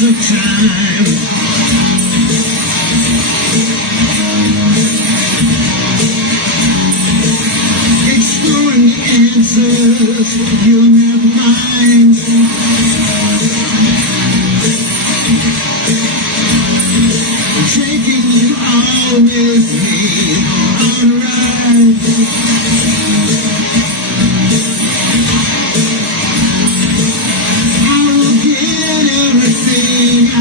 of time. Exploring the answers, you'll never mind. Taking you all with me on a ride. I will get everything I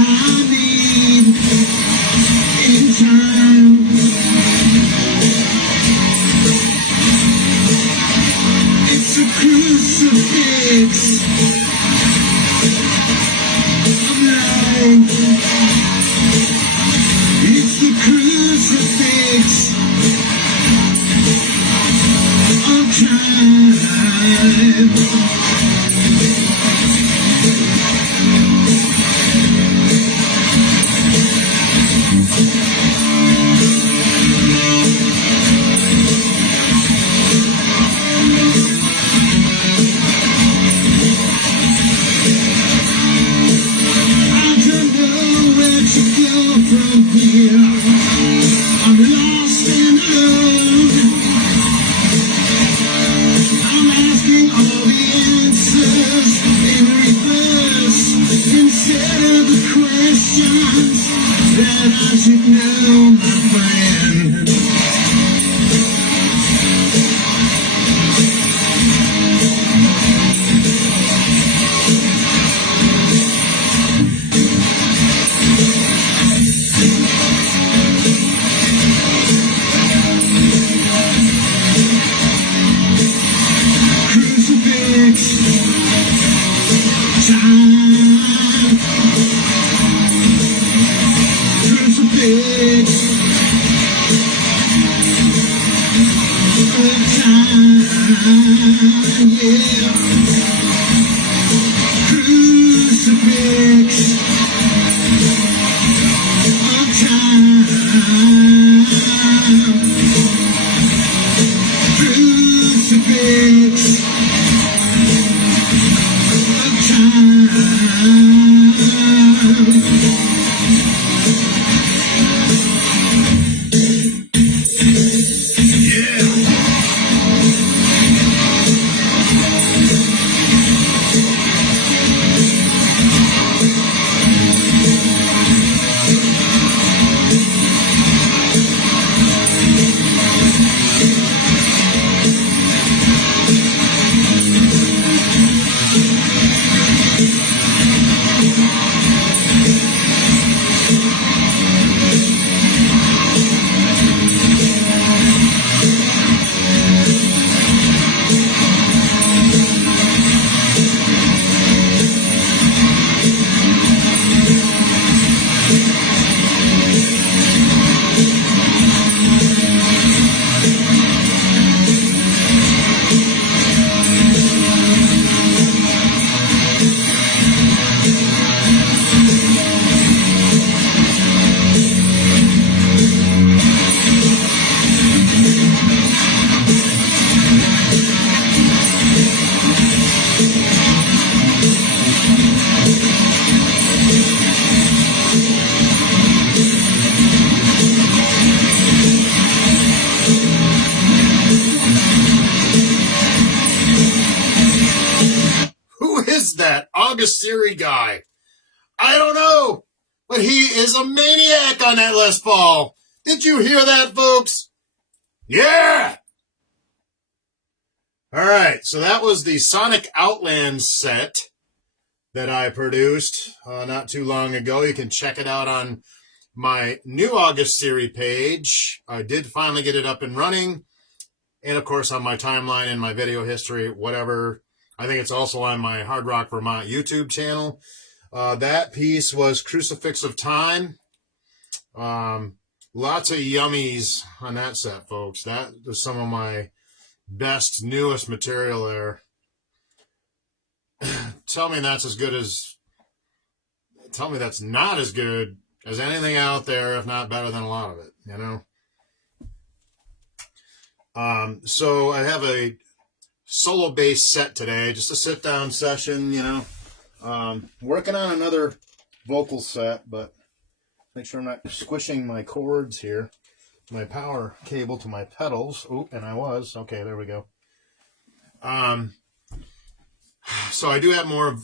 need in time. It's a crucifix of life. It's the crucifix of time. I don't know where to go from here. I'm lost and alone. I'm asking all the answers in reverse instead of the questions that I should know, my friend. Crucifix, time. Crucifix, time, yeah. Crucifix of time. Crucifix of time. Yeah. Who is that August Siri guy? I don't know, but he is a maniac on that Les Paul. Did you hear that, folks? Yeah! All right, so that was the Sonic Outland set that I produced not too long ago. You can check it out on my new August Siri page. I did finally get it up and running. And, of course, on my timeline and my video history, whatever. I think it's also on my Hard Rock Vermont YouTube channel. That piece was Crucifix of Time. Lots of yummies on that set, folks. That was some of my best, newest material there. Tell me that's as good as... Tell me that's not as good as anything out there, if not better than a lot of it, you know? So I have a solo bass set today, just a sit-down session, you know. Working on another vocal set, but make sure I'm not squishing my cords here. My power cable to my pedals. Oop, and I was. Okay, there we go. So I do have more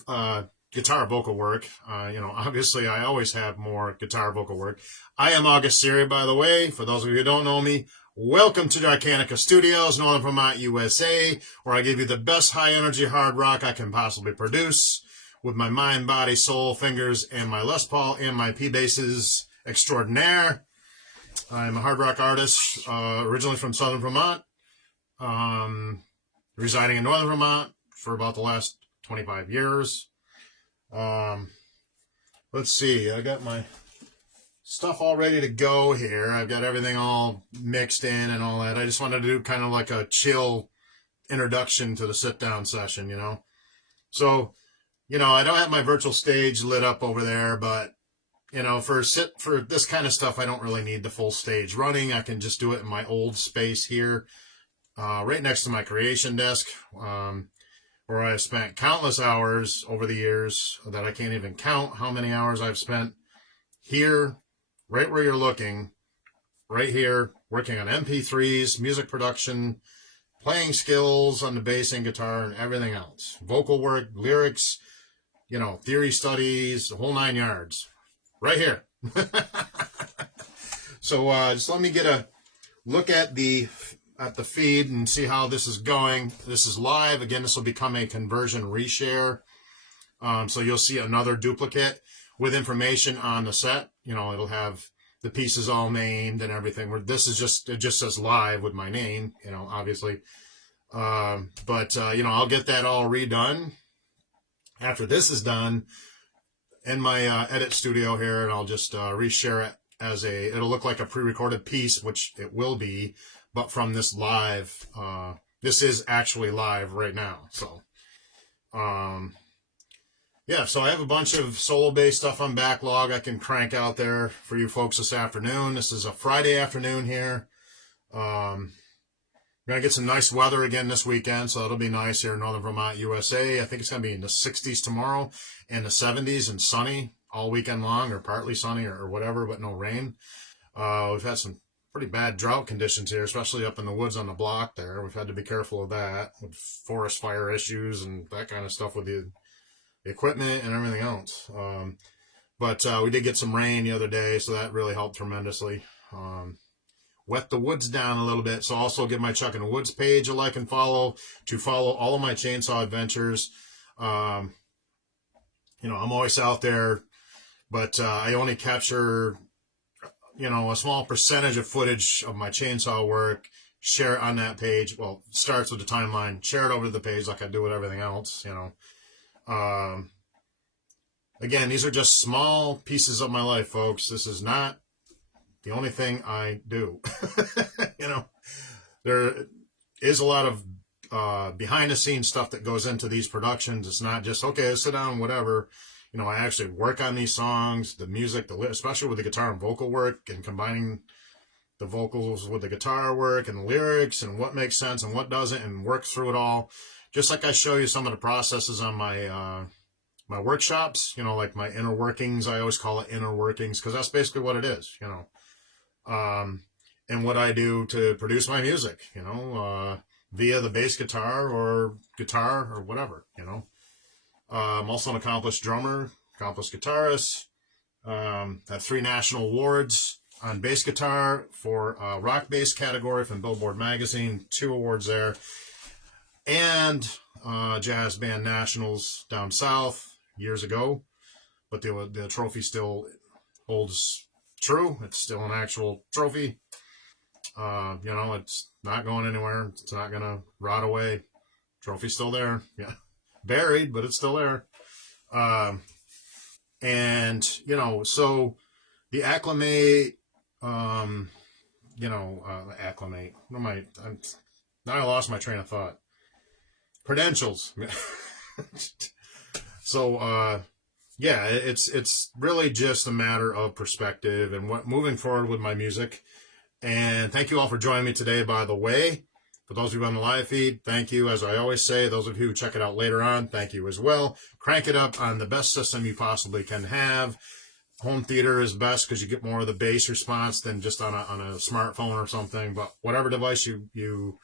guitar vocal work. Obviously I always have more guitar vocal work. I am August Siri, by the way. For those of you who don't know me, welcome to Arcanica Studios, Northern Vermont, USA, where I give you the best high-energy hard rock I can possibly produce with my mind, body, soul, fingers, and my Les Paul and my P-basses extraordinaire. I'm a hard rock artist, originally from Southern Vermont, residing in Northern Vermont for about the last 25 years. Let's see, I got my stuff all ready to go here. I've got everything all mixed in and all that. I just wanted to do kind of like a chill introduction to the sit-down session, So, I don't have my virtual stage lit up over there, but, for this kind of stuff, I don't really need the full stage running. I can just do it in my old space here, right next to my creation desk, where I've spent countless hours over the years that I can't even count how many hours I've spent here, right where you're looking, right here, working on MP3s, music production, playing skills on the bass and guitar and everything else. Vocal work, lyrics, theory studies, the whole 9 yards. Right here. So just let me get a look at the feed and see how this is going. This is live. Again, this will become a conversion reshare. So you'll see another duplicate with information on the set. It'll have the pieces all named and everything. Where this is it just says live with my name, obviously. But I'll get that all redone after this is done in my edit studio here, and I'll just reshare it it'll look like a pre-recorded piece, which it will be, but from this live, this is actually live right now. So, yeah, so I have a bunch of solo-based stuff on backlog I can crank out there for you folks this afternoon. This is a Friday afternoon here. We're going to get some nice weather again this weekend, so it'll be nice here in Northern Vermont, USA. I think it's going to be in the 60s tomorrow and the 70s and sunny all weekend long, or partly sunny or whatever, but no rain. We've had some pretty bad drought conditions here, especially up in the woods on the block there. We've had to be careful of that with forest fire issues and that kind of stuff with the equipment and everything else. But we did get some rain the other day, so that really helped tremendously. Wet the woods down a little bit. So also give my Chuck in the Woods page a like and follow to follow all of my chainsaw adventures. I'm always out there, but I only capture, a small percentage of footage of my chainsaw work, share it on that page. Well, it starts with the timeline, share it over to the page like I do with everything else, Again, these are just small pieces of my life, folks. This is not the only thing I do. There is a lot of behind the scenes stuff that goes into these productions. It's not just, okay, sit down, whatever. I actually work on these songs, the music, especially with the guitar and vocal work, and combining the vocals with the guitar work and the lyrics and what makes sense and what doesn't, and work through it all. Just like I show you some of the processes on my my workshops, like my inner workings. I always call it inner workings because that's basically what it is, and what I do to produce my music, via the bass guitar or whatever, I'm also an accomplished drummer, accomplished guitarist. Have 3 national awards on bass guitar for rock bass category from Billboard magazine, 2 awards there, and jazz band nationals down south years ago. But the trophy still holds true. It's still an actual trophy. It's not going anywhere. It's not gonna rot away. Trophy's still there. Yeah, buried, but it's still there. And so the acclimate, acclimate. Now I lost my train of thought. Credentials. So, yeah, it's really just a matter of perspective and what moving forward with my music. And thank you all for joining me today, by the way. For those of you on the live feed, thank you. As I always say, those of you who check it out later on, thank you as well. Crank it up on the best system you possibly can have. Home theater is best because you get more of the bass response than just on a smartphone or something. But whatever device you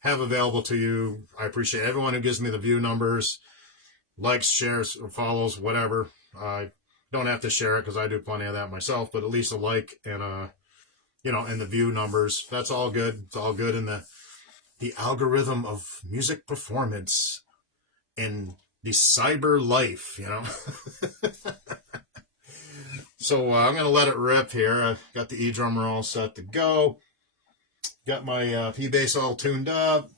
have available to you, I appreciate everyone who gives me the view numbers, likes, shares, or follows, whatever. I don't have to share it because I do plenty of that myself, but at least a like and and the view numbers. That's all good. It's all good in the algorithm of music performance and the cyber life, So I'm going to let it rip here. I've got the E-drummer all set to go. Got my P-bass all tuned up.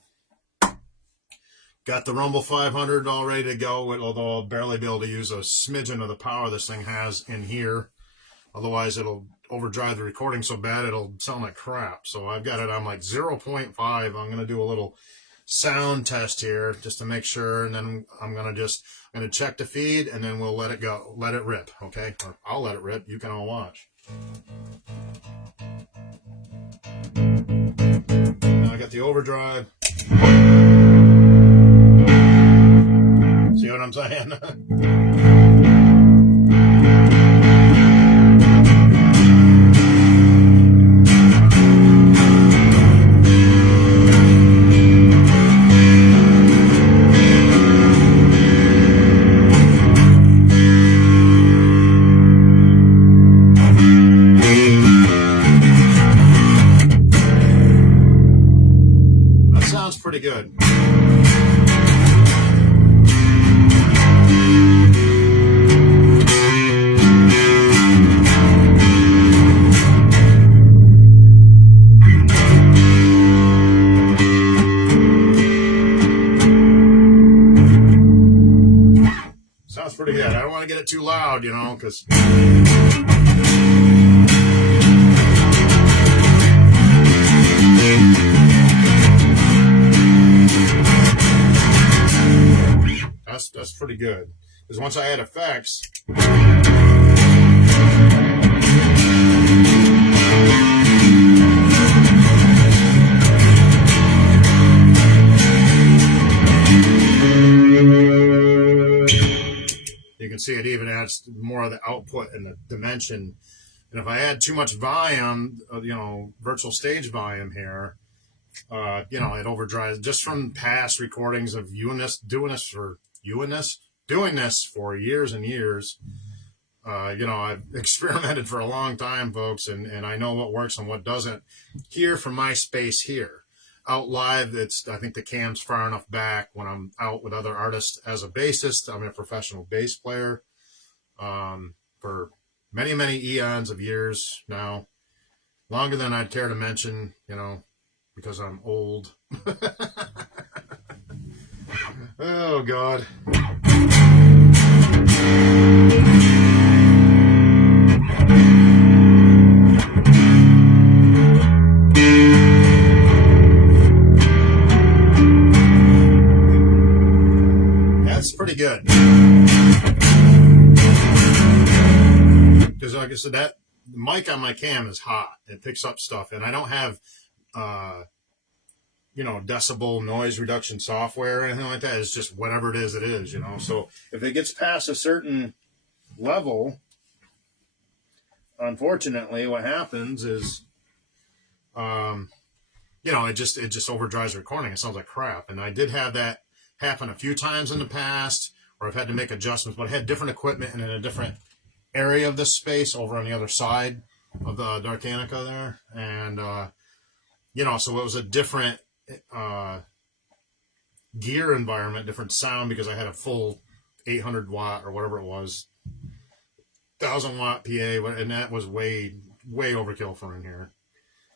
Got the Rumble 500 all ready to go, although I'll barely be able to use a smidgen of the power this thing has in here. Otherwise, it'll overdrive the recording so bad it'll sound like crap. So I've got it on like 0.5. I'm going to do a little sound test here just to make sure, and then I'm going to check the feed, and then we'll let it go. Let it rip, okay? Or I'll let it rip. You can all watch. Now I got the overdrive. See what I'm saying? That sounds pretty good. Sounds pretty good. I don't want to get it too loud, because that's pretty good. Because once I add effects, you can see it even adds more of the output and the dimension. And if I add too much volume, virtual stage volume here, it overdrives. Just from past recordings of doing this for years and years. I've experimented for a long time, folks, and I know what works and what doesn't. Here from my space here. Out live, I think the cam's far enough back when I'm out with other artists. As a bassist, I'm a professional bass player for many, many eons of years now. Longer than I'd care to mention, because I'm old. Oh, God. Pretty good, because like I said, that the mic on my cam is hot. It picks up stuff, and I don't have decibel noise reduction software or anything like that. It's just whatever it is, so if it gets past a certain level, unfortunately what happens is it just overdrives the recording. It sounds like crap. And I did have that happen a few times in the past where I've had to make adjustments, but I had different equipment and in a different area of the space over on the other side of the Darkanica there. And, so it was a different gear environment, different sound, because I had a full 800 watt or whatever it was, 1,000 watt PA, and that was way, way overkill for in here.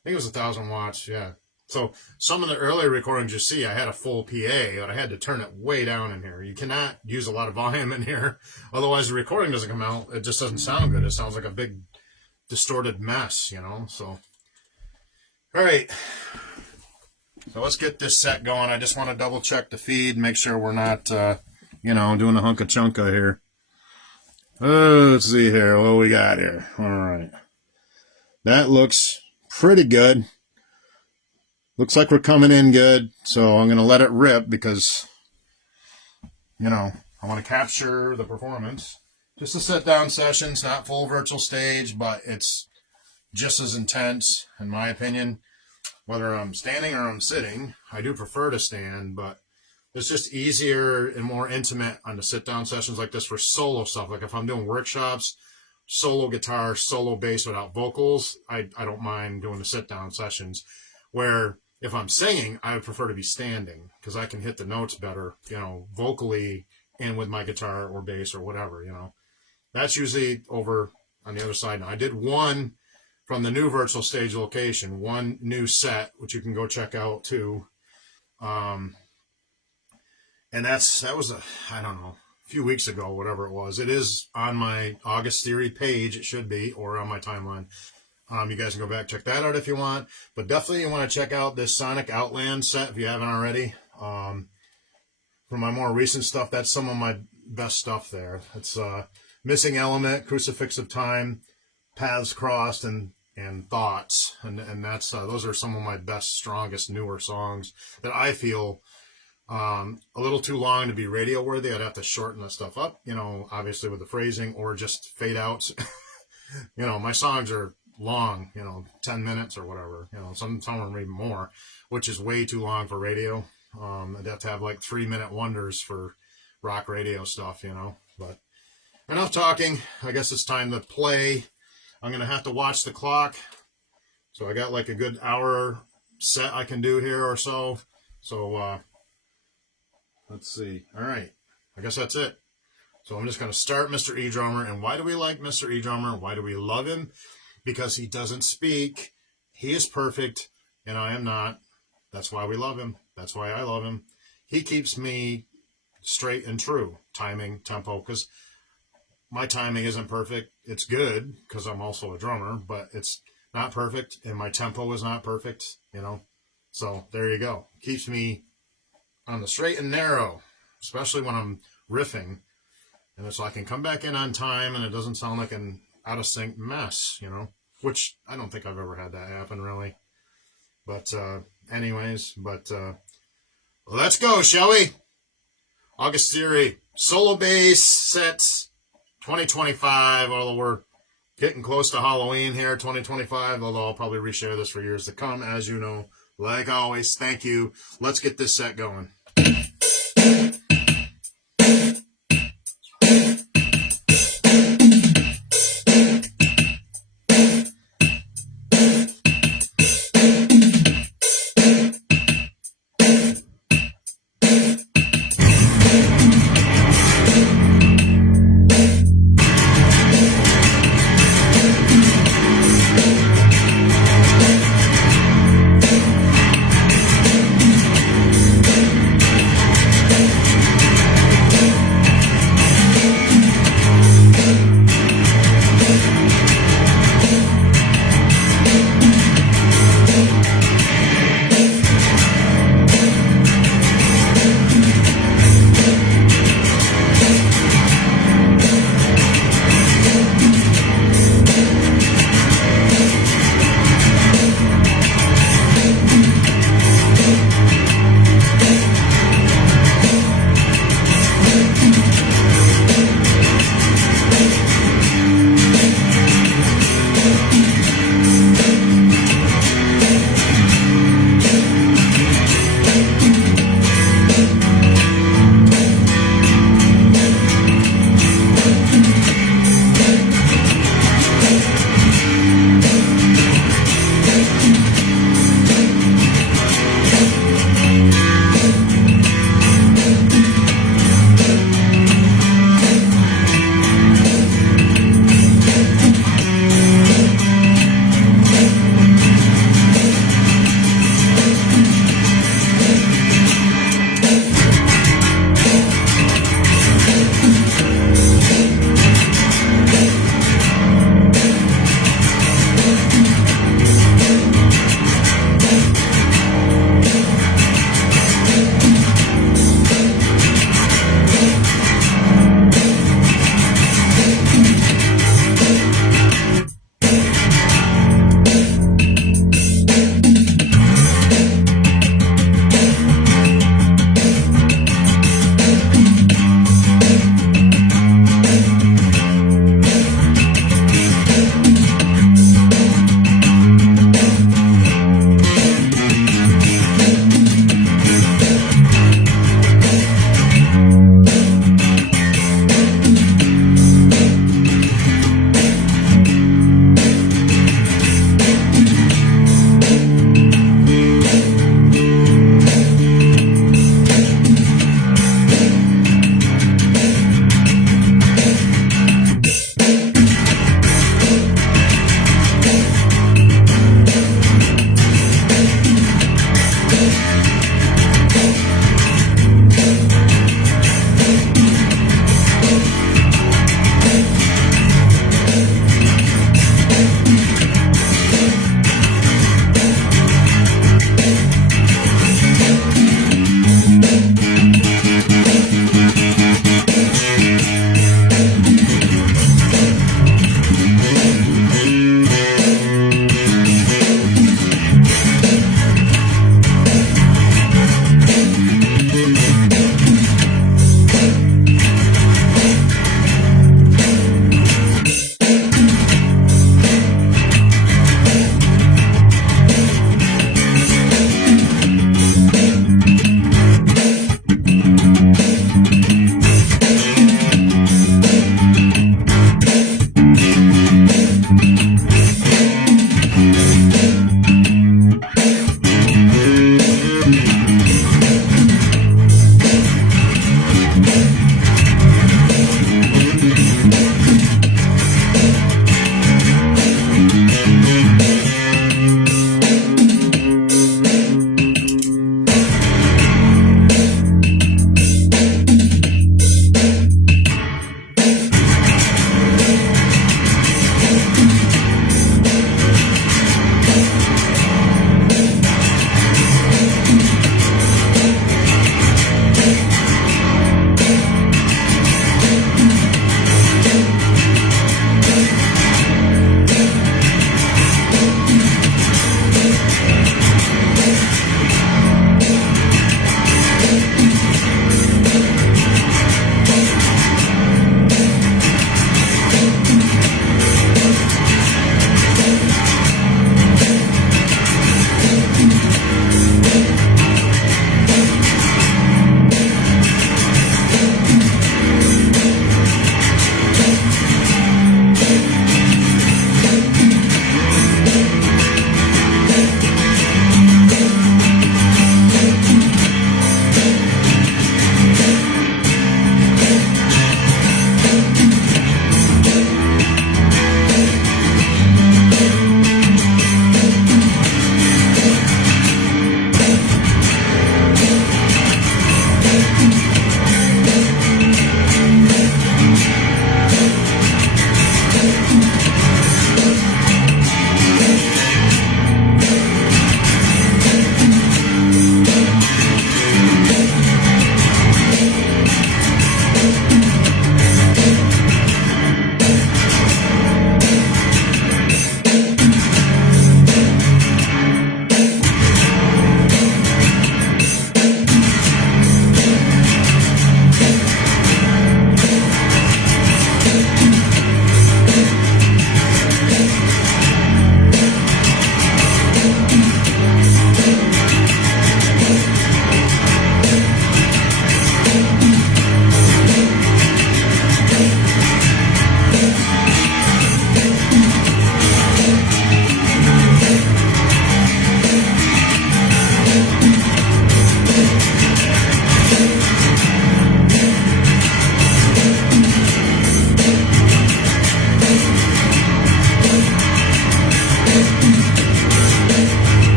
I think it was 1,000 watts, yeah. So some of the earlier recordings you see, I had a full PA, but I had to turn it way down in here. You cannot use a lot of volume in here. Otherwise, the recording doesn't come out. It just doesn't sound good. It sounds like a big distorted mess, so. All right. So let's get this set going. I just want to double check the feed, make sure we're not, doing a hunk of chunka here. Let's see here. What we got here? All right. That looks pretty good. looks like we're coming in good. So I'm going to let it rip because, you know, I want to capture the performance. Just a sit-down session. It's not full virtual stage, but it's just as intense, in my opinion, whether I'm standing or I'm sitting. I do prefer to stand, but it's just easier and more intimate on the sit-down sessions like this for solo stuff. Like if I'm doing workshops, solo guitar, solo bass without vocals, I don't mind doing the sit-down sessions. Where if I'm singing, I would prefer to be standing because I can hit the notes better, you know, vocally and with my guitar or bass or whatever, you know. That's usually over on the other side. Now, I did one from the new virtual stage location, one new set, which you can go check out too. And that was I don't know, a few weeks ago, whatever it was. It is on my August Theory page, it should be, or on my timeline. You guys can go back, check that out if you want. But definitely you want to check out this Sonic Outland set if you haven't already. For my more recent stuff, that's some of my best stuff there. It's Missing Element, Crucifix of Time, Paths Crossed, and Thoughts. And that's those are some of my best, strongest, newer songs that I feel a little too long to be radio worthy. I'd have to shorten that stuff up, you know, obviously with the phrasing or just fade outs. You know, my songs are long, you know, 10 minutes or whatever, you know, some of them even more, which is way too long for radio. I'd have to have like 3-minute wonders for rock radio stuff, you know. But enough talking. I guess it's time to play. I'm going to have to watch the clock. So I got like a good hour set I can do here or so. So let's see. All right. I guess that's it. So I'm just going to start Mr. E Drummer. And why do we like Mr. E Drummer? Why do we love him? Because he doesn't speak. He is perfect, and I am not. That's why we love him. That's why I love him. He keeps me straight and true. Timing, tempo, because my timing isn't perfect. It's good because I'm also a drummer, but it's not perfect, and my tempo is not perfect, you know. So there you go. Keeps me on the straight and narrow, especially when I'm riffing. And so I can come back in on time, and it doesn't sound like an out-of-sync mess, you know, which I don't think I've ever had that happen, really. But anyways, let's go, shall we? August Theory, solo bass sets 2025, although we're getting close to Halloween here, 2025, although I'll probably reshare this for years to come, as you know. Like always, thank you. Let's get this set going.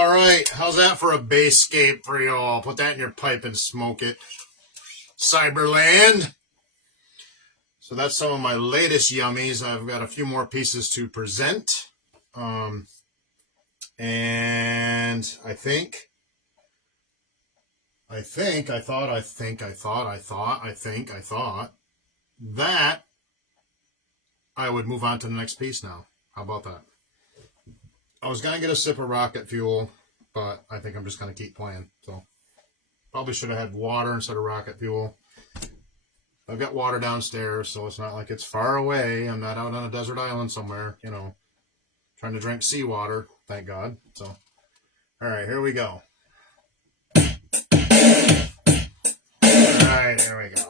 All right, how's that for a bayscape for y'all? Put that in your pipe and smoke it. Cyberland. So that's some of my latest yummies. I've got a few more pieces to present. And I think that I would move on to the next piece now. How about that? I was going to get a sip of rocket fuel, but I think I'm just going to keep playing. So probably should have had water instead of rocket fuel. I've got water downstairs, so it's not like it's far away. I'm not out on a desert island somewhere, you know, trying to drink seawater, thank God. So, all right, here we go. All right, here we go.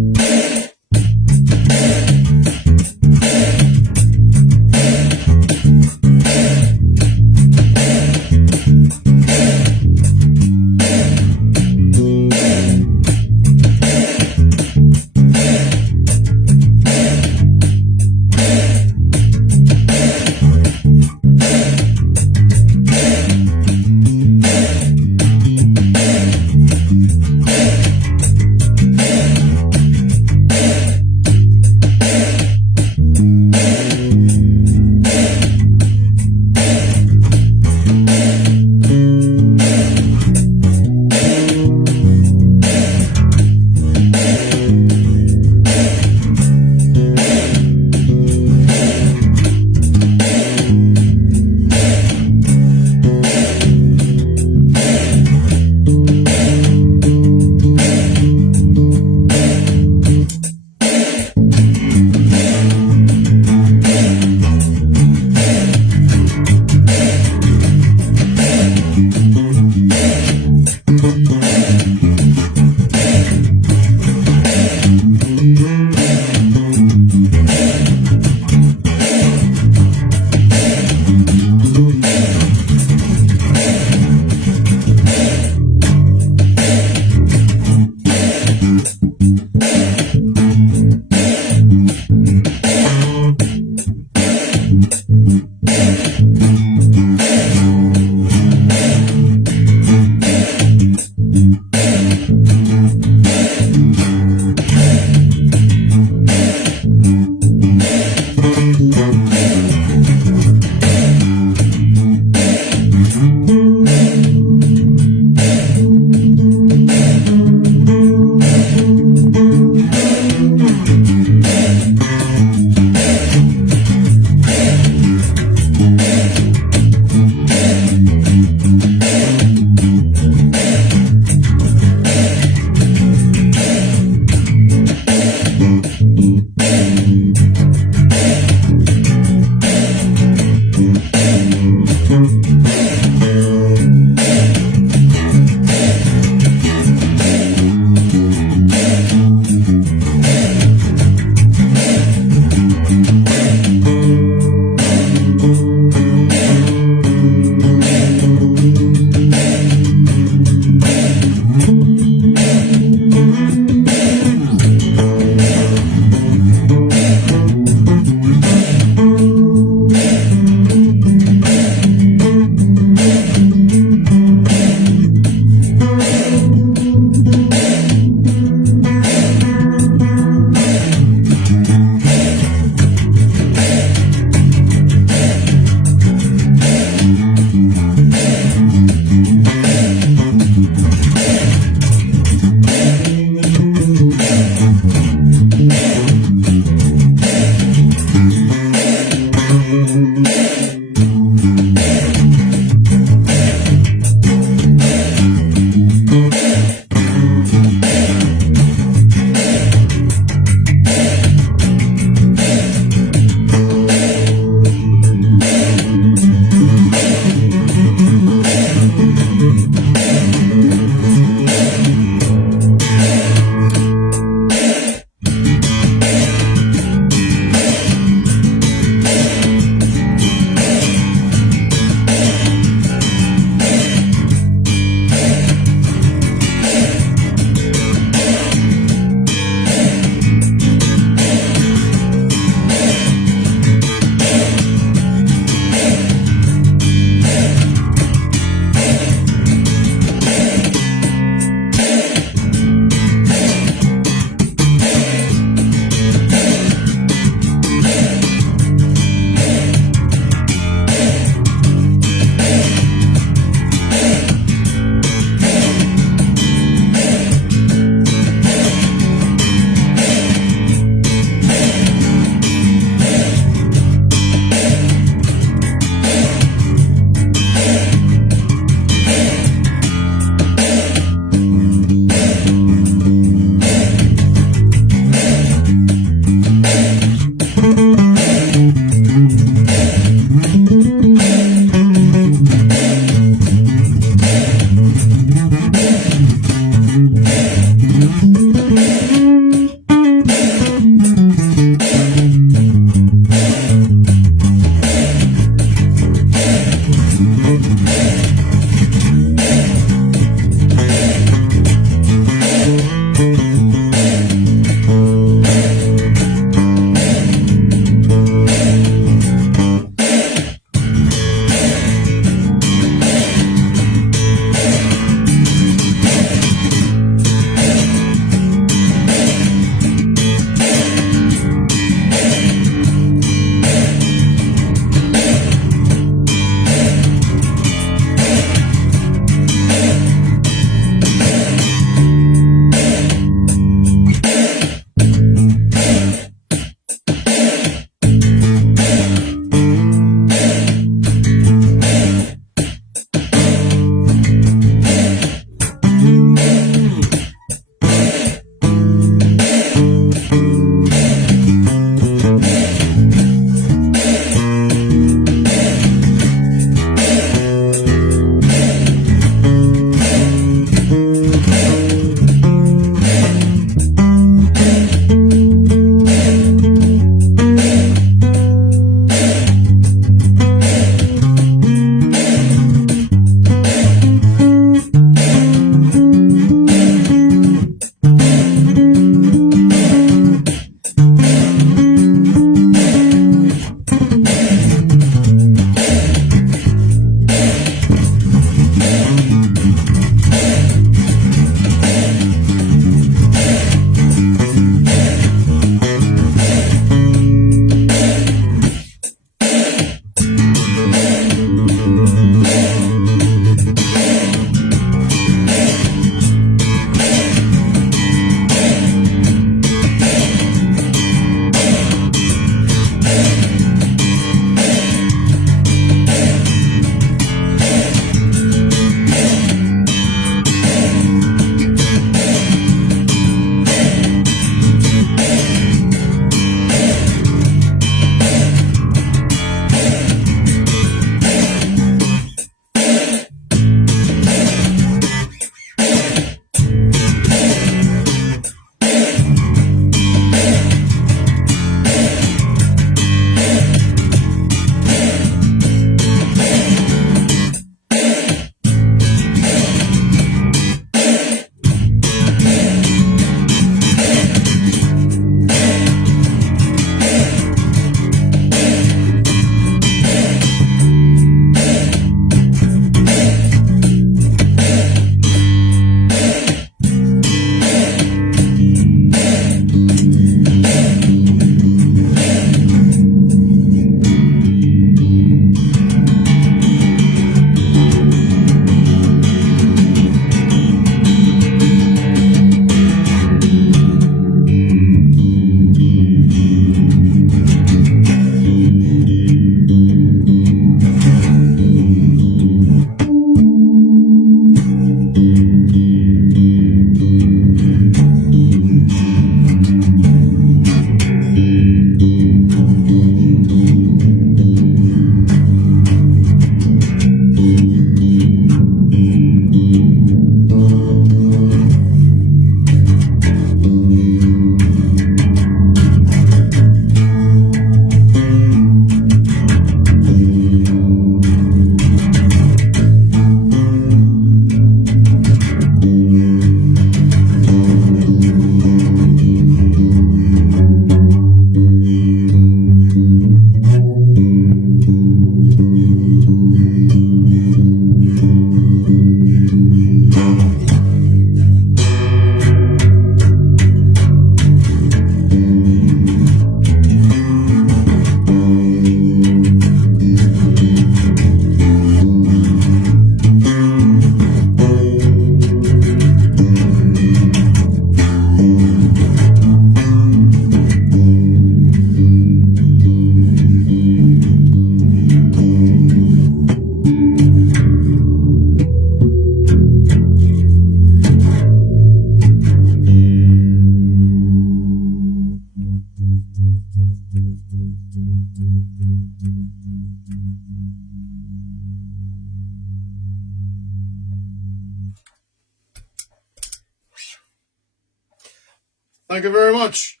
Thank you very much.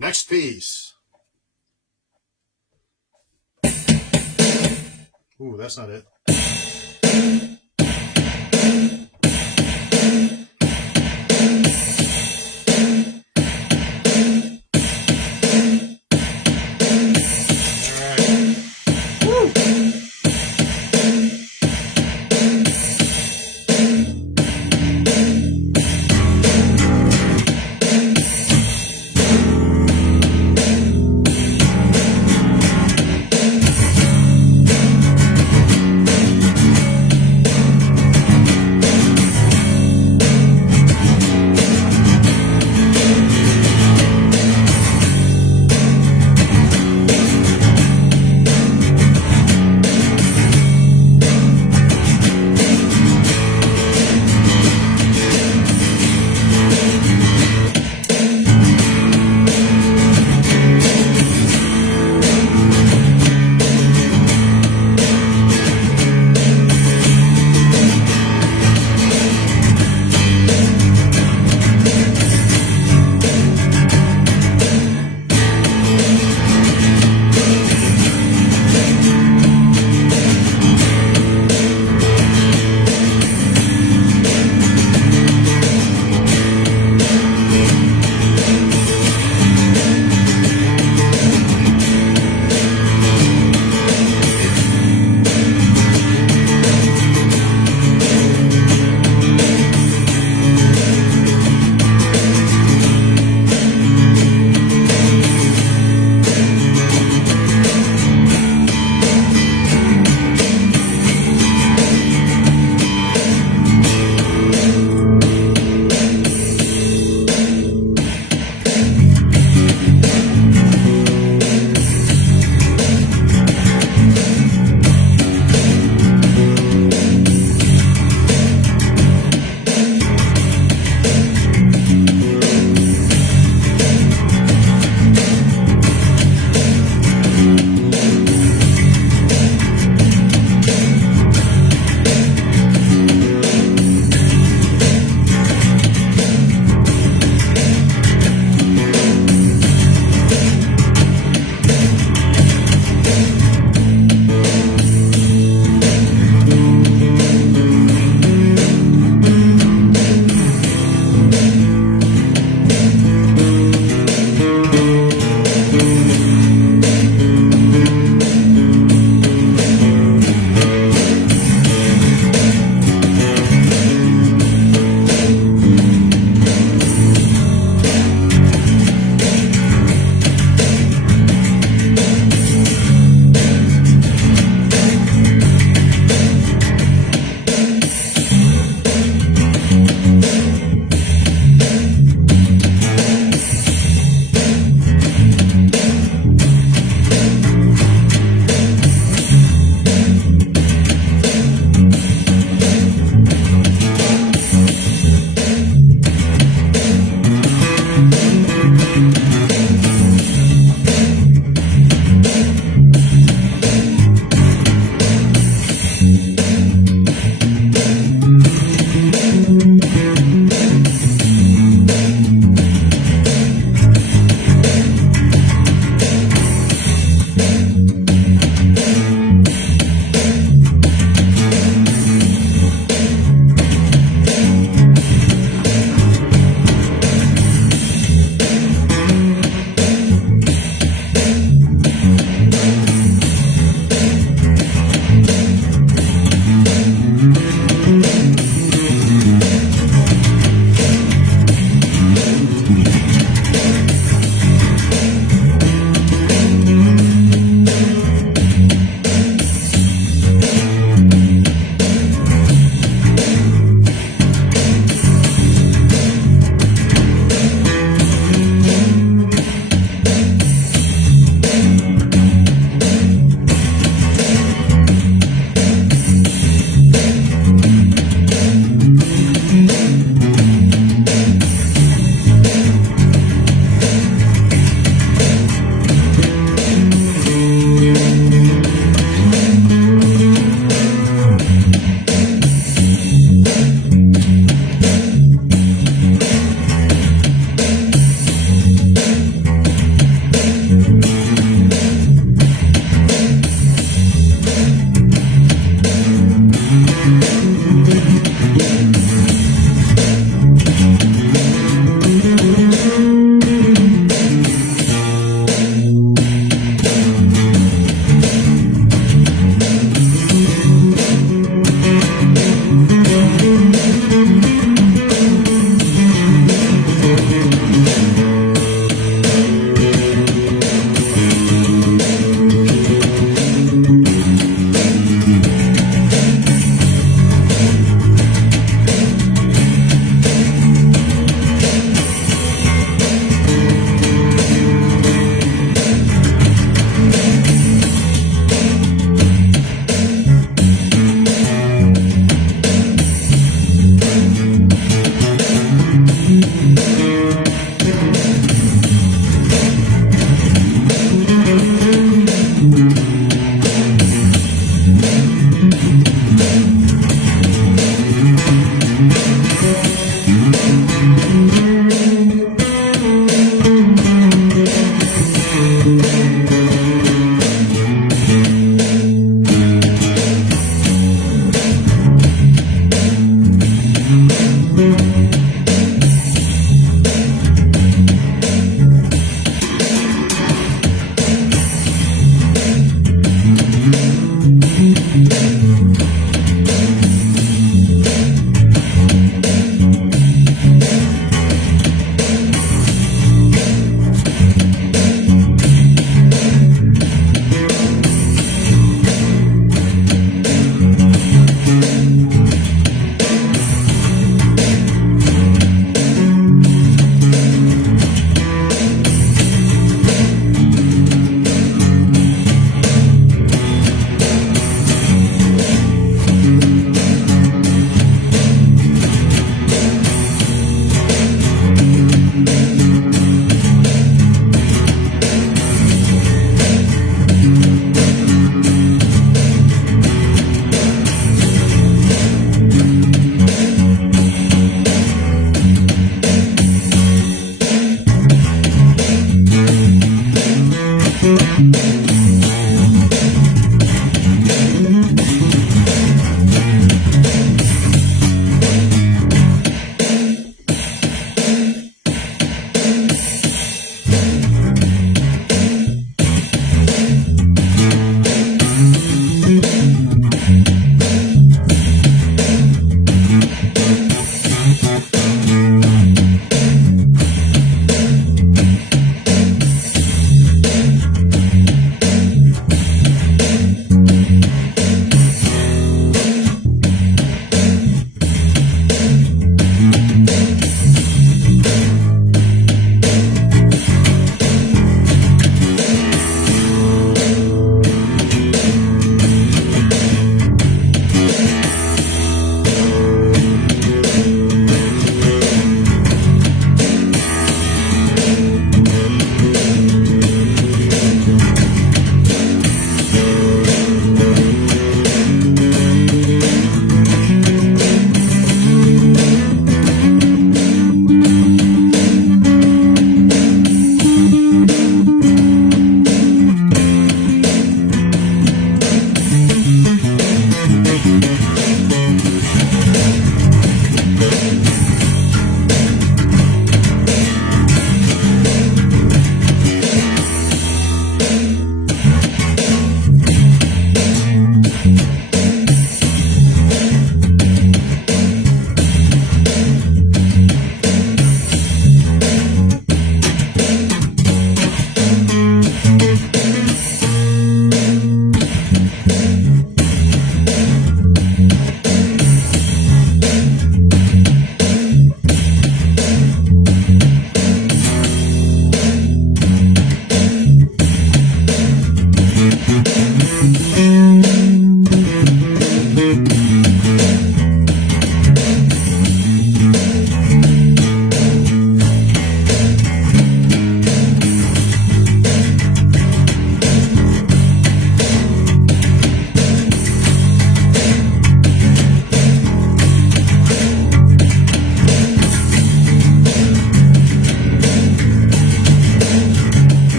Next piece. Ooh, that's not it.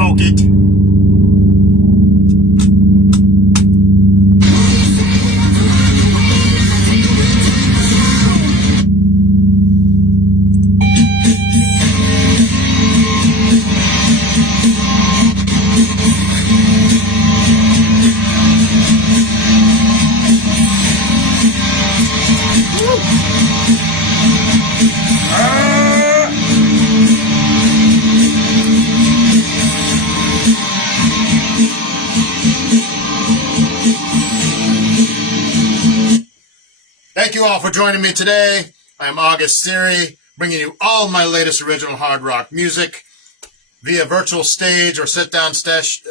smoke it. Thank you all for joining me today. I am August Siri, bringing you all my latest original hard rock music via virtual stage or sit-down sessions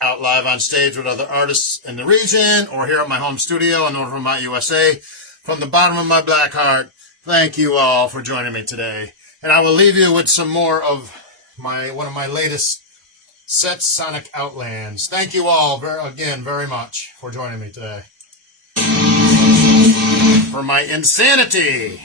out live on stage with other artists in the region or here at my home studio in Northern Vermont, USA. From the bottom of my black heart, thank you all for joining me today. And I will leave you with some more of one of my latest sets, Sonic Outlands. Thank you all again very much for joining me today. For my insanity.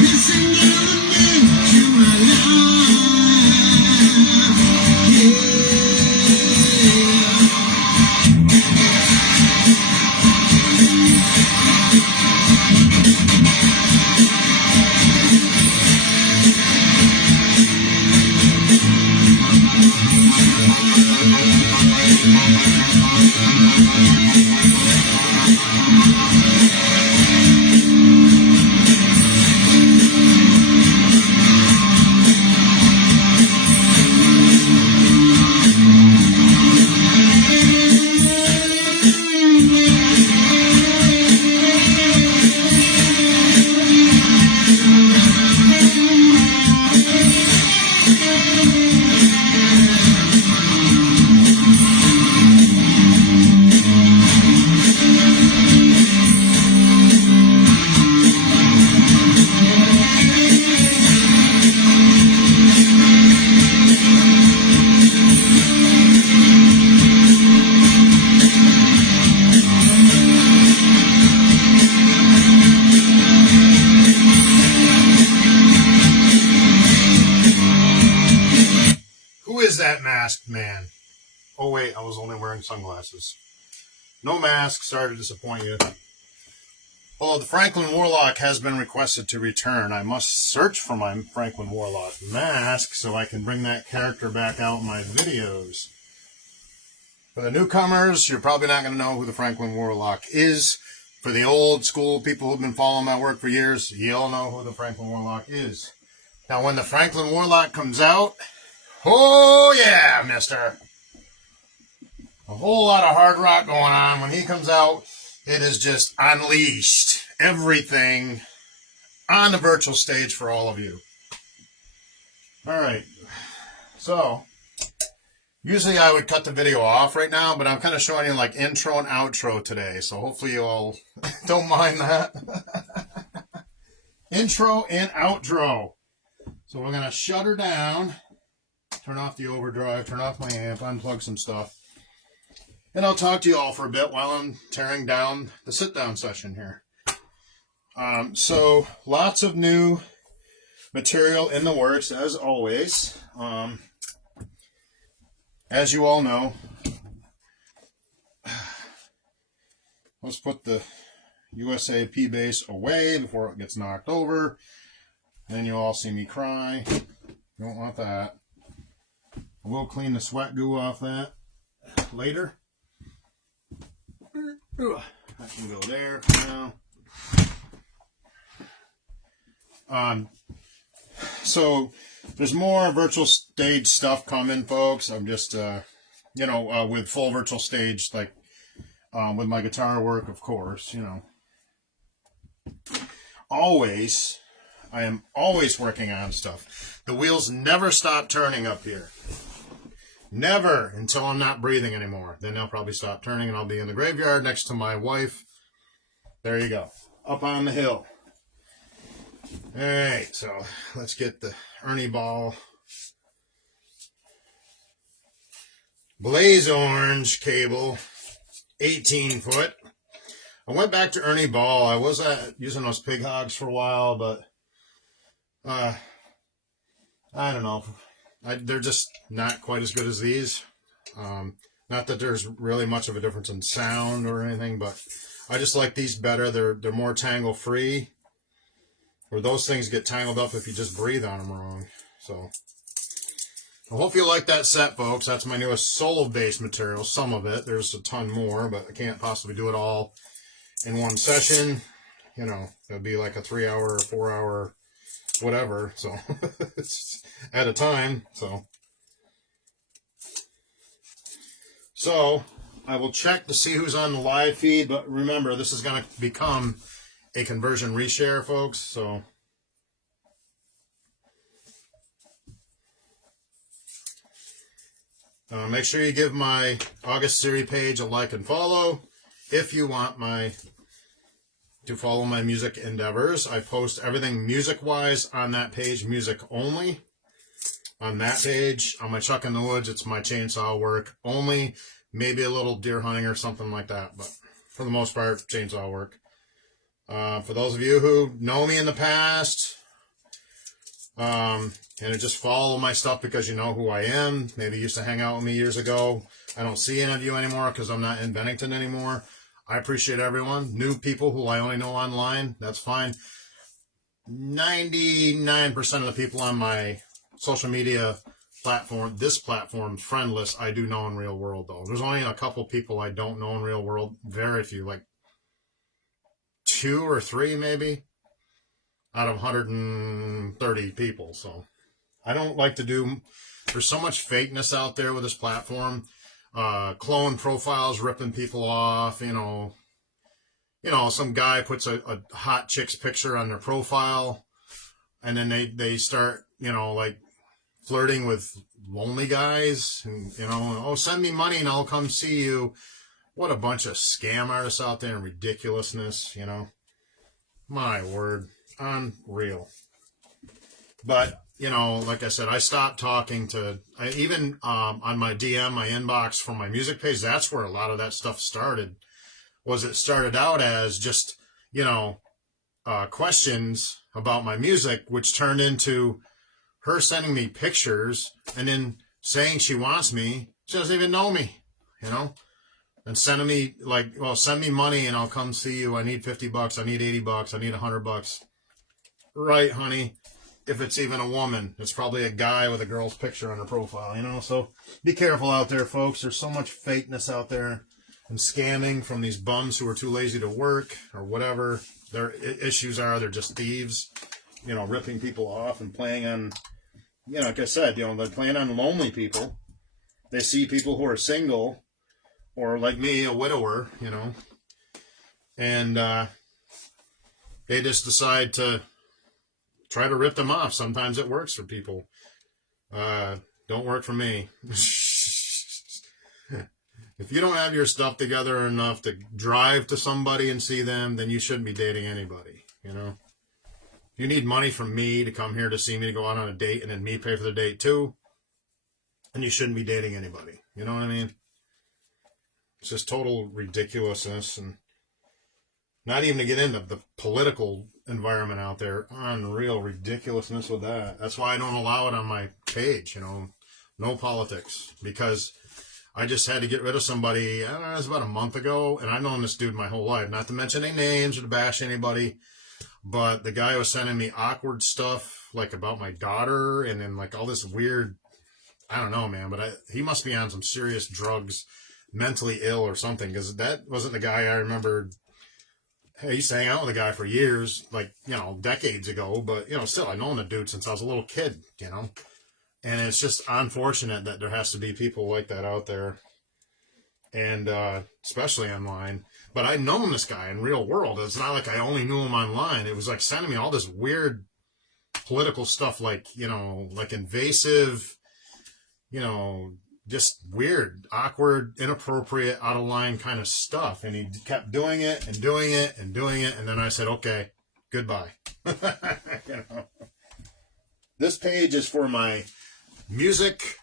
Missing element to my life. is that masked man? Oh, wait, I was only wearing sunglasses. No mask. Sorry to disappoint you. Although the Franklin Warlock has been requested to return, I must search for my Franklin Warlock mask so I can bring that character back out in my videos. For the newcomers, you're probably not going to know who the Franklin Warlock is. For the old school people who've been following my work for years, you'll know who the Franklin Warlock is. Now, when the Franklin Warlock comes out, oh yeah, mister. A whole lot of hard rock going on. When he comes out, it is just unleashed. Everything on the virtual stage for all of you. All right. So, usually I would cut the video off right now, but I'm kind of showing you like intro and outro today. So hopefully you all don't mind that. Intro and outro. So we're going to shut her down, turn off the overdrive, turn off my amp, unplug some stuff. And I'll talk to you all for a bit while I'm tearing down the sit-down session here. So lots of new material in the works, as always. As you all know, let's put the USAP base away before it gets knocked over. Then you'll all see me cry. You don't want that. I will clean the sweat goo off that later. That can go there for now. So there's more virtual stage stuff coming, folks. I'm just, with full virtual stage, like with my guitar work, of course, I am always working on stuff. The wheels never stop turning up here. Never, until I'm not breathing anymore. Then they'll probably stop turning and I'll be in the graveyard next to my wife. There you go. Up on the hill. All right, so let's get the Ernie Ball Blaze Orange cable, 18 foot. I went back to Ernie Ball. I was using those pig hogs for a while, but I don't know. They're just not quite as good as these. Not that there's really much of a difference in sound or anything, but I just like these better. They're more tangle free. Or those things get tangled up if you just breathe on them wrong. So I hope you like that set, folks. That's my newest solo-based material. Some of it. There's a ton more, but I can't possibly do it all in one session. It'll be like a 3-hour or 4-hour whatever. So it's at a time. So I will check to see who's on the live feed. But remember, this is going to become a conversion reshare, folks. So make sure you give my August series page a like and follow if you want to follow my music endeavors. I post everything music-wise on that page, music only. On that page, on my Chuck in the Woods, it's my chainsaw work only. Maybe a little deer hunting or something like that, but for the most part, chainsaw work. For those of you who know me in the past, and just follow my stuff because you know who I am, maybe used to hang out with me years ago. I don't see any of you anymore because I'm not in Bennington anymore. I appreciate everyone. New people who I only know online, that's fine. 99% of the people on my social media platform, this platform, friend list, I do know in real world, though. There's only a couple people I don't know in real world. Very few, like 2 or 3 maybe out of 130 people. So I don't like to do, there's so much fakeness out there with this platform. Clone profiles ripping people off, some guy puts a hot chick's picture on their profile and then they start, like flirting with lonely guys and, oh, send me money and I'll come see you. What a bunch of scam artists out there and ridiculousness, My word, unreal. But, like I said, I stopped talking to, even on my DM, my inbox from my music page, that's where a lot of that stuff started. It started out as just, questions about my music, which turned into her sending me pictures and then saying she wants me. She doesn't even know me, you know? And sending me like, well, send me money and I'll come see you. I need $50. I need $80. I need $100. Right, honey. If it's even a woman, it's probably a guy with a girl's picture on her profile, you know? So be careful out there, folks. There's so much fakeness out there and scamming from these bums who are too lazy to work or whatever their issues are. They're just thieves, you know, ripping people off and playing on, you know, like I said, you know, they're playing on lonely people. They see people who are single or like me, a widower, you know, and they just decide to try to rip them off. Sometimes it works for people. Don't work for me. If you don't have your stuff together enough to drive to somebody and see them, then you shouldn't be dating anybody, you know? If you need money from me to come here to see me to go out on a date and then me pay for the date too, then you shouldn't be dating anybody. You know what I mean? It's just total ridiculousness, and not even to get into the political environment out there. Unreal ridiculousness with that. That's why I don't allow it on my page, you know? No politics, because I just had to get rid of somebody, I don't know, it was about a month ago, and I've known this dude my whole life. Not to mention any names or to bash anybody, but the guy was sending me awkward stuff, like about my daughter, and then like all this weird, I don't know, man, but he must be on some serious drugs, mentally ill or something, because that wasn't the guy I remembered. Hey, I used to hang out with the guy for years, like, you know, decades ago, but, you know, still, I've known the dude since I was a little kid, you know? And it's just unfortunate that there has to be people like that out there, and especially online. But I'd known this guy in real world. It's not like I only knew him online. It was like sending me all this weird political stuff, like, you know, like invasive, you know, just weird, awkward, inappropriate, out of line kind of stuff. And he kept doing it and doing it and doing it. And then I said, okay, goodbye. You know? This page is for my music,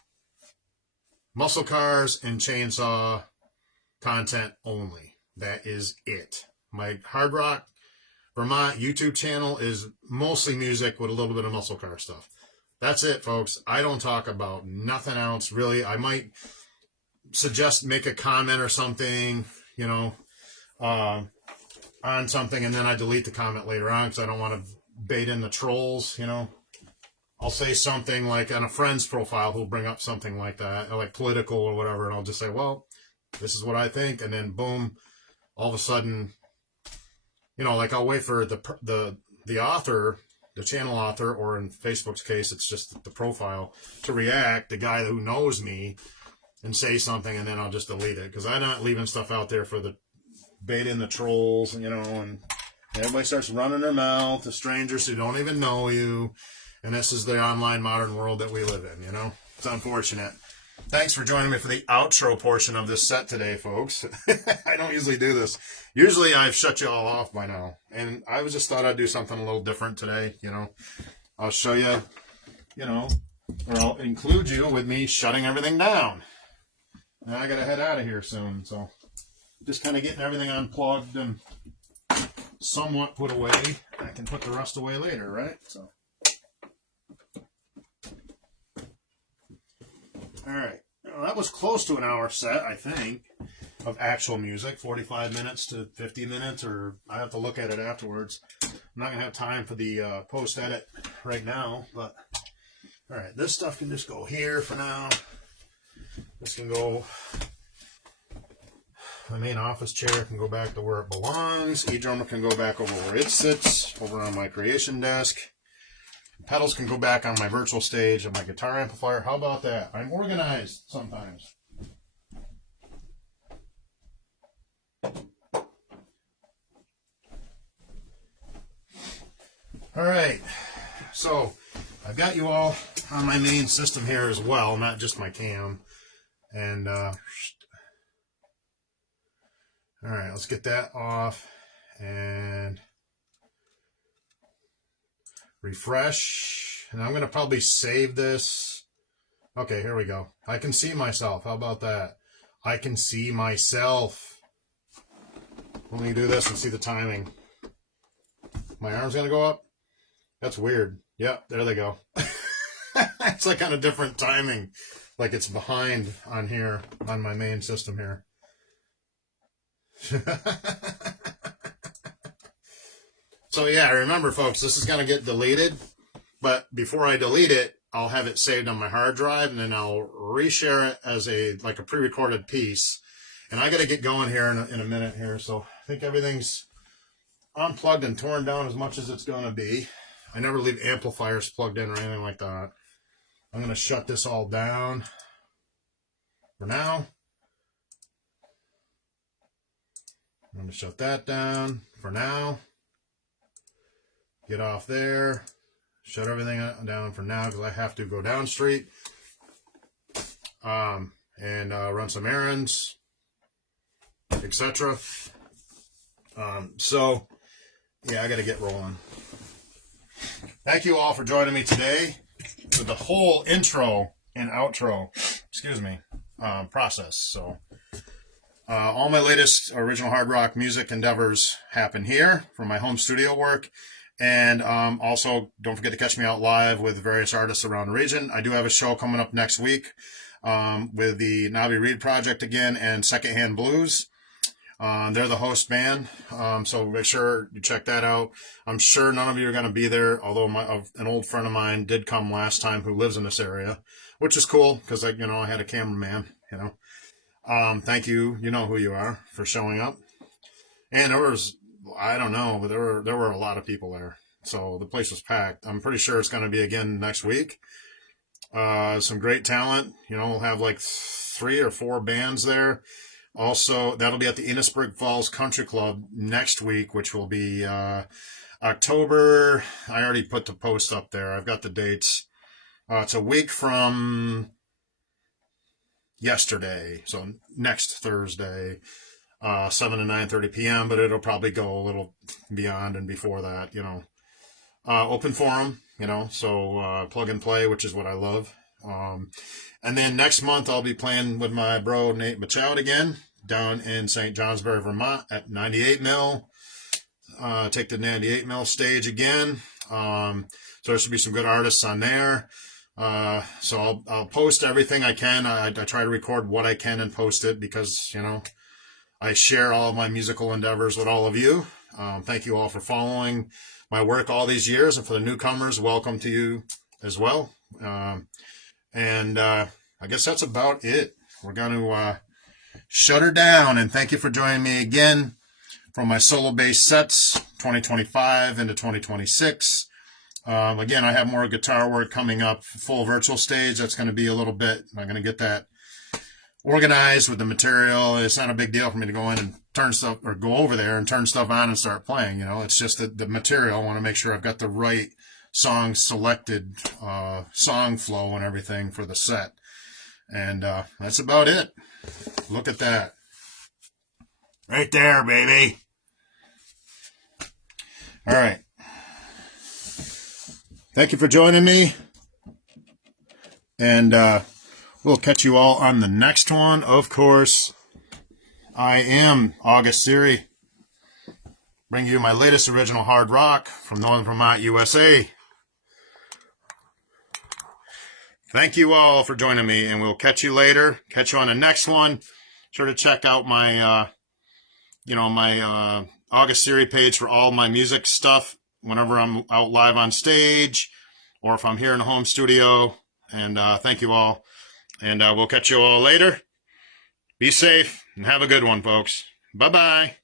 muscle cars, and chainsaw content only. That is it. My Hard Rock Vermont YouTube channel is mostly music with a little bit of muscle car stuff. That's it, folks. I don't talk about nothing else, really. I might suggest make a comment or something, you know, on something, and then I delete the comment later on because I don't want to bait in the trolls, you know. I'll say something like on a friend's profile who'll bring up something like that, like political or whatever, and I'll just say, well, this is what I think, and then boom, all of a sudden, you know, like I'll wait for the author, the channel author, or in Facebook's case, it's just the profile, to react, the guy who knows me, and say something, and then I'll just delete it, because I'm not leaving stuff out there for the bait in the trolls, you know, and everybody starts running their mouth to strangers who don't even know you. And this is the online modern world that we live in, you know? It's unfortunate. Thanks for joining me for the outro portion of this set today, folks. I don't usually do this. Usually I've shut you all off by now. And I just thought I'd do something a little different today, you know? I'll show you, you know, or I'll include you with me shutting everything down. Now I got to head out of here soon, so just kind of getting everything unplugged and somewhat put away. I can put the rest away later, right? So. All right, well, that was close to an hour set, I think, of actual music, 45 minutes to 50 minutes, or I have to look at it afterwards. I'm not going to have time for the post-edit right now, but all right, this stuff can just go here for now. This can go, my main office chair can go back to where it belongs. E-drummer can go back over where it sits, over on my creation desk. Pedals can go back on my virtual stage of my guitar amplifier. How about that? I'm organized sometimes. All right. So I've got you all on my main system here as well, not just my cam. And all right, let's get that off and refresh, and I'm going to probably save this. Okay, here we go. I can see myself. How about that? I can see myself. Let me do this and see the timing. My arm's going to go up. That's weird. Yep, there they go. It's like on a different timing. Like it's behind on here, on my main system here. So yeah, remember folks, this is going to get deleted. But before I delete it, I'll have it saved on my hard drive, and then I'll reshare it as like a pre-recorded piece. And I got to get going here in a minute here. So I think everything's unplugged and torn down as much as it's going to be. I never leave amplifiers plugged in or anything like that. I'm going to shut this all down for now. I'm going to shut that down for now. Get off there. Shut everything down for now because I have to go down street and run some errands, etc. So, yeah, I got to get rolling. Thank you all for joining me today for the whole intro and outro, process. So, all my latest original hard rock music endeavors happen here from my home studio work. And also, don't forget to catch me out live with various artists around the region. I do have a show coming up next week with the Navi Reed Project again and Secondhand Blues. They're the host band, so make sure you check that out. I'm sure none of you are going to be there, although an old friend of mine did come last time who lives in this area, which is cool because I had a cameraman. Thank you. You know who you are for showing up. And there was, I don't know, but there were a lot of people there, so the place was packed. I'm pretty sure it's going to be again next week. Some great talent. We'll have like 3 or 4 bands there. Also, that'll be at the Innisbrook Falls Country Club next week, which will be October. I already put the post up there. I've got the dates. It's a week from yesterday, so next Thursday, 7 to 9:30 p.m., but it'll probably go a little beyond and before that, open forum, so plug and play, which is what I love. And then next month I'll be playing with my bro Nate Machout again down in St. Johnsbury, Vermont at 98 mil. Take the 98 mil stage again. So there should be some good artists on there. So I'll post everything I can. I try to record what I can and post it because, I share all of my musical endeavors with all of you. Thank you all for following my work all these years. And for the newcomers, welcome to you as well. And I guess that's about it. We're going to shut her down. And thank you for joining me again from my solo bass sets 2025 into 2026. Again, I have more guitar work coming up, full virtual stage. That's going to be a little bit, I'm going to get that organized with the material. It's not a big deal for me to go in and turn stuff or go over there and turn stuff on and start playing. It's just the material. I want to make sure I've got the right song selected, song flow and everything for the set. And that's about it. Look at that. Right there, baby. All right. Thank you for joining me. And we'll catch you all on the next one. Of course, I am August Siri, bringing you my latest original hard rock from Northern Vermont, USA. Thank you all for joining me, and we'll catch you later. Catch you on the next one. Sure to check out my, my August Siri page for all my music stuff whenever I'm out live on stage or if I'm here in the home studio. And thank you all. And we'll catch you all later. Be safe and have a good one, folks. Bye-bye.